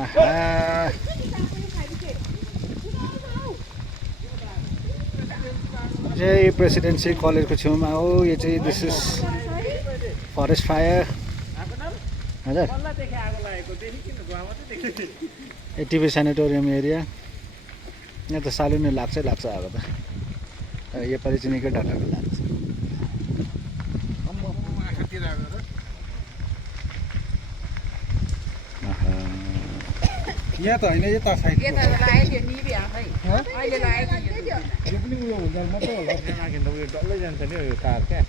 आहा चाहिँ प्रेसिडेन्सी कलेजको छेउमा हो यो चाहिँ दिस इज फरेस्ट फायर हजुर एटिभी सेनेटोरियम एरिया यहाँ त सालै नै लाग्छ अब त योपालि चाहिँ निकै डरलाग्दो लाग्छ यहाँ त होइन यता साइड यो त लाग्यो नि बिहा खै अहिले लाग्यो यो पनि उयो हुँदैन मात्रै होला माथि त उयो डल्लै जान्छ नि यो तार क्या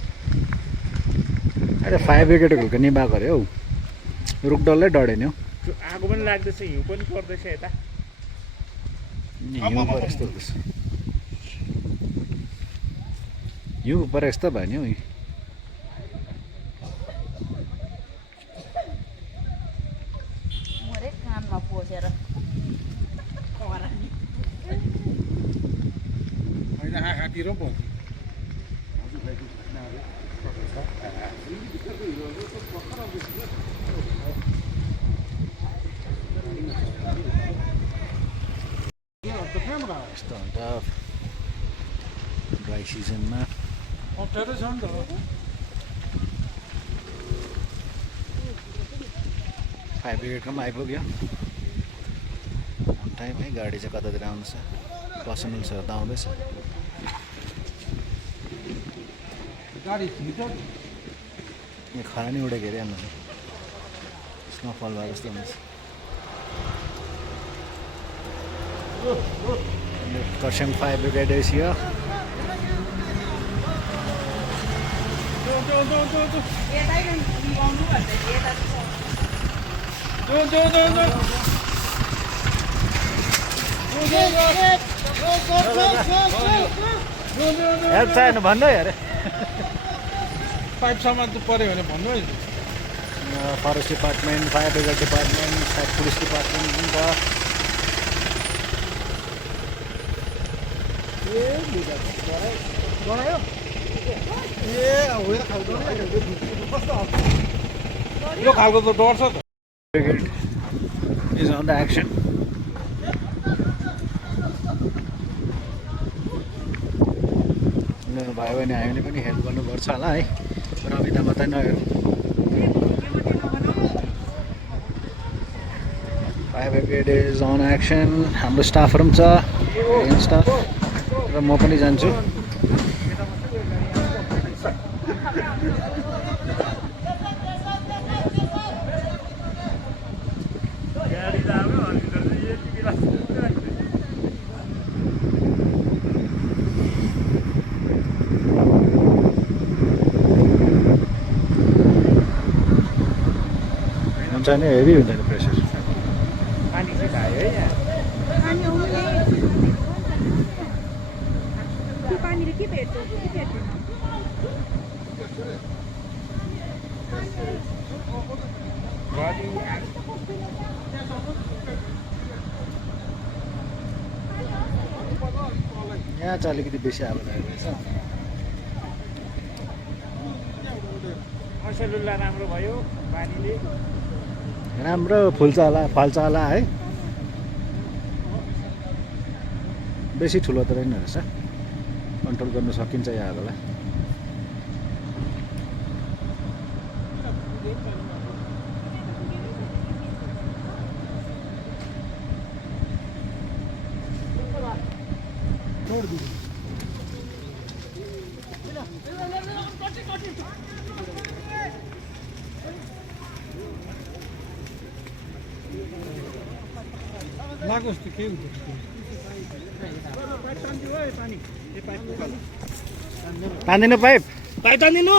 अरे फायर ब्रिगेडको घुल्के निभाएको अरे हौ रुख डल्लै डढ्यो नि हौ आगो पनि लाग्दैछ हिउँ पनि पर्दैछ यता हिउँ परे जस्तो हुँदैछ हिउँ परे जस्तो भयो नि हौ मरे कानमा पोसेर होइन आँखातिर पो यस्तो हुन्छ ड्राई सिजनमा अप्ठ्यारो छ नि त फायर ब्रिगेडको पनि आइपुग्यो अन टाइम है गाडी चाहिँ कतातिर आउँदैछ पर्सनल्सहरू त आउँदैछ गाडी छिटो यहाँ खरानी उडेको अरे हेर्नु स्नोफल भयो जस्तो हुन्छ Kurseong fire brigade is here यतै निभाउनु भन्दै यता हेल्प चाहिएन भन्नु है अरे पाइप सामान त पऱ्यो भने भन्नु है forest department fire brigade department सायद पुलिस डिपार्टमेन्ट पनि छ यो खालको त डढ्छ त brigade is on the action भयो भने हामीले पनि हेल्प गर्नुपर्छ होला है रमिता मात्रै नहेरौँ fire brigade is on action हाम्रो स्टाफहरू पनि छ स्टाफ र म पनि जान्छु हुन्छ नि हेभी हुन्छ नि प्रेसर पानी चाहिँ भयो है यहाँ पानीले के भेट्छ यहाँ चाहिँ अलिकति बेसी आगो लागेको रहेछ सेलुला राम्रो भयो पानीले राम्रो फल्छ होला है बेसी ठुलो त रहेन रहेछ कन्ट्रोल गर्न सकिन्छ यो आगोलाई लागोस् त के हुन्छ तान्दिनु पाइप पाइप तानिदिनु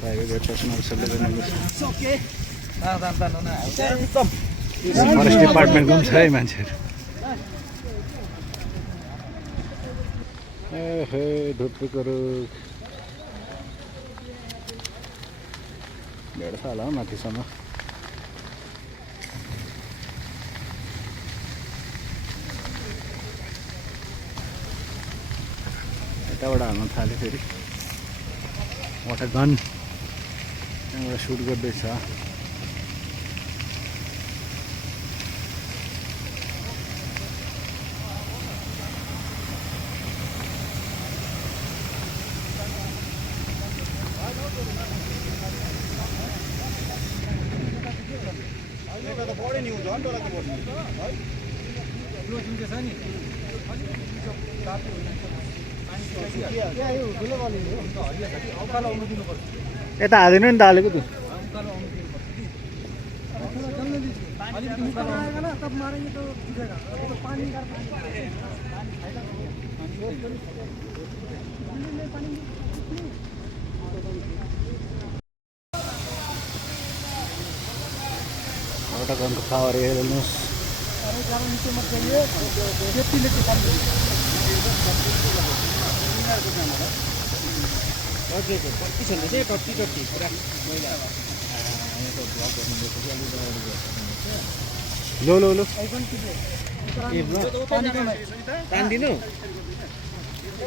प्राइभेट पर्सनल्सहरूले गर्नुपर्छ एकदम फरेस्ट डिपार्टमेन्टको पनि छ है मान्छेहरू ए धुप्पीको रुख भेट्छ होला हौ माथिसम्म यताबाट हाल्न थाल्यो फेरि वाटर गन त्यहाँबाट सुट गर्दैछ। यता हालिदिनु नि त हालेको त एउटा गाउँको पावर हेर्नुहोस्। लो लो लो तान्दिनु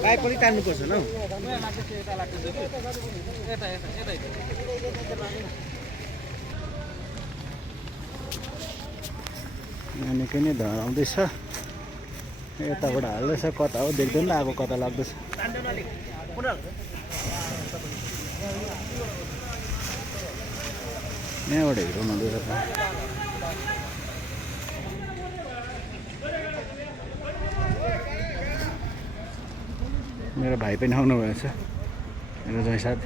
पाइप पनि तान्नुपर्छ न हौ। यहाँ निकै नै धर आउँदैछ। यताबाट हाल्दैछ, कता हो देख्दैन आगो कता लाग्दैछ। यहाँबाट हिँड्नु हुँदैछ। मेरो भाइ पनि आउनु भएछ, मेरो जय साथ।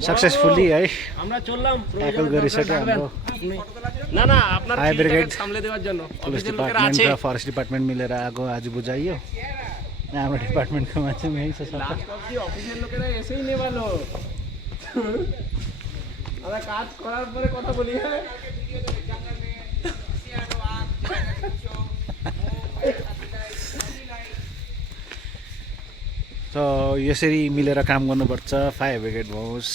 सक्सेसफुली है ट्याकल गरिसक्यो हाम्रो फायर ब्रिगेड, पुलिस डिपार्टमेन्ट र फरेस्ट डिपार्टमेन्ट मिलेर आगो आज बुझाइयो। हाम्रो डिपार्टमेन्टको मान्छे पनि यही छ सबै। কাজ করার পরে কথা বলি হ্যাঁ। सो यसरी मिलेर काम गर्नुपर्छ। फायर ब्रिगेड होस्,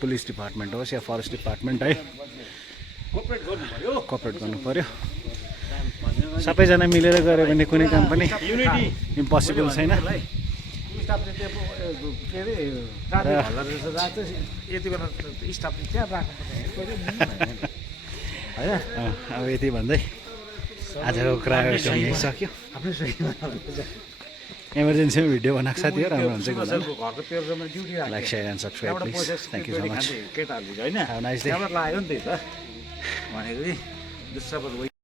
पुलिस डिपार्टमेन्ट होस् या फरेस्ट डिपार्टमेन्ट है, कोअपरेट गर्नु पर्यो। सबैजना मिलेर गऱ्यो भने कुनै काम पनि इम्पोसिबल छैन। अब यति भन्दै आजको कुरा सक्यो। इमर्जेन्सीमा भिडियो बनाएको साथी हो, राम्रो हुन्छ। Like share and subscribe please. Thank you so much. केटाहरूले होइन Have a nice day. त्यहाँबाट लाग्यो नि त भनेको